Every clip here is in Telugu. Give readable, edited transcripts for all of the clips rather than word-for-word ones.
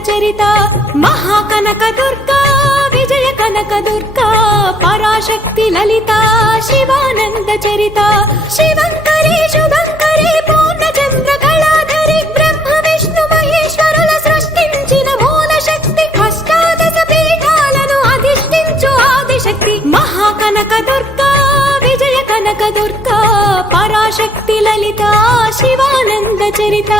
చరిత మహాకనక దుర్గా విజయ కనక దుర్గా పరాశక్తి లలిత శివానంద చరిత శివంకరి శుభంకరి పూర్ణచంద్ర కళాధరి బ్రహ్మ విష్ణు మహేశ్వరుల సృష్టించిన మూల శక్తి అష్టాదశ పీఠాలను అధిష్ఠించు ఆదిశక్తి మహాకనక దుర్గా విజయ కనక దుర్గా పరాశక్తి లలిత శివానంద చరిత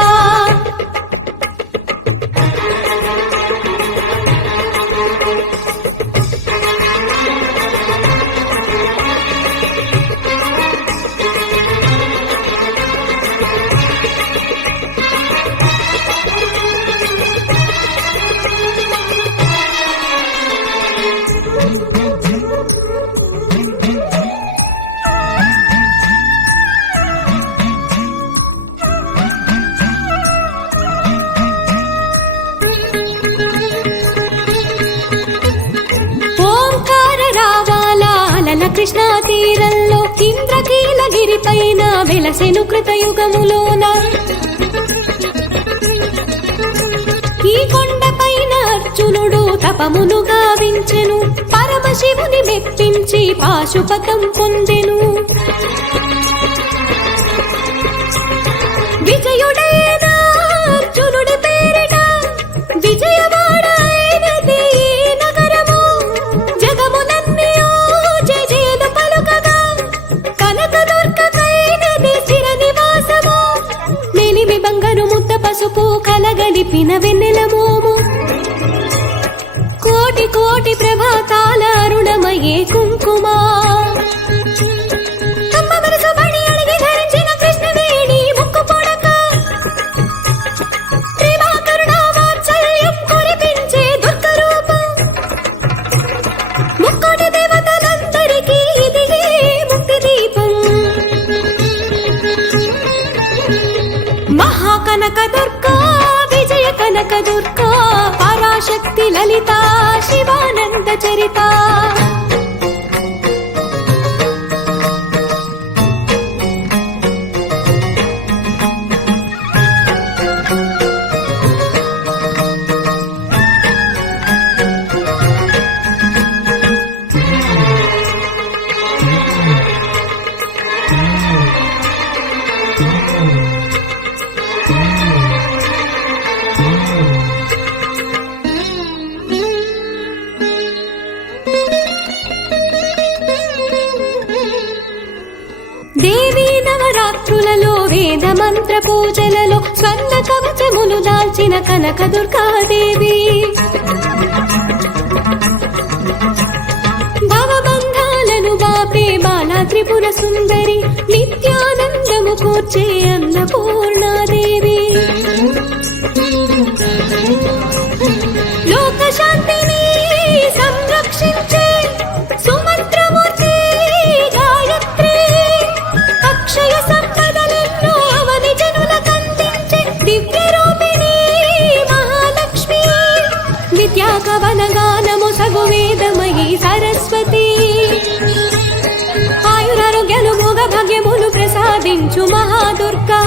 కృష్ణా తీరంలో ఇంద్రకీలగిరి పైన వెలసెను కృతయుగములోన ఈ కొండ పైన అర్జునుడు తపమును గావించెను పరమశివుని మెప్పించి పాశుపతం పొందెను విజయుడైన అర్జునుడి పేరిట విజయవాడ అయినది నగరము జగమునన్నీ పసుపు కలగలిపిన వెన్నెల మోము కోటి కోటి ప్రభాతాల అరుణమయే కుంకుమ అమ్మ మనసు బడి అడిగి ధరించిన కృష్ణవేణి ముక్కు పొడక ప్రేమ కరుణ వాత్సల్యం కురిపించే దుర్గ రూపం ముక్కోటి దేవతలందరికీ ఇదిగే ముక్తి దీపం మహాకనక దుర్గా విజయ కనక దుర్గా పరాశక్తి లలిత శివానంద చరిత దేవీ నవరాత్రులలో వేద మంత్ర పూజలలో స్వర్ణ కవచములు దాల్చిన కనక దుర్గాదేవి భవబంధాలను బాపే బాలా త్రిపుర సుందరి నిత్యానందము కూర్చే అన్నపూర్ణాదేవి లోక శాంతిని సంరక్షించే సుమంత్రమూర్తి గాయత్రి అక్షయ సంపదలెన్నో అవని జనులకందించే దివ్య రూపిణి మహాలక్ష్మి విద్యా కవన గానము సగు వేదమయీ సరస్వతి ఆయురారోగ్యాలు భోగ భాగ్యములు ప్రసాదించు మహాదుర్గా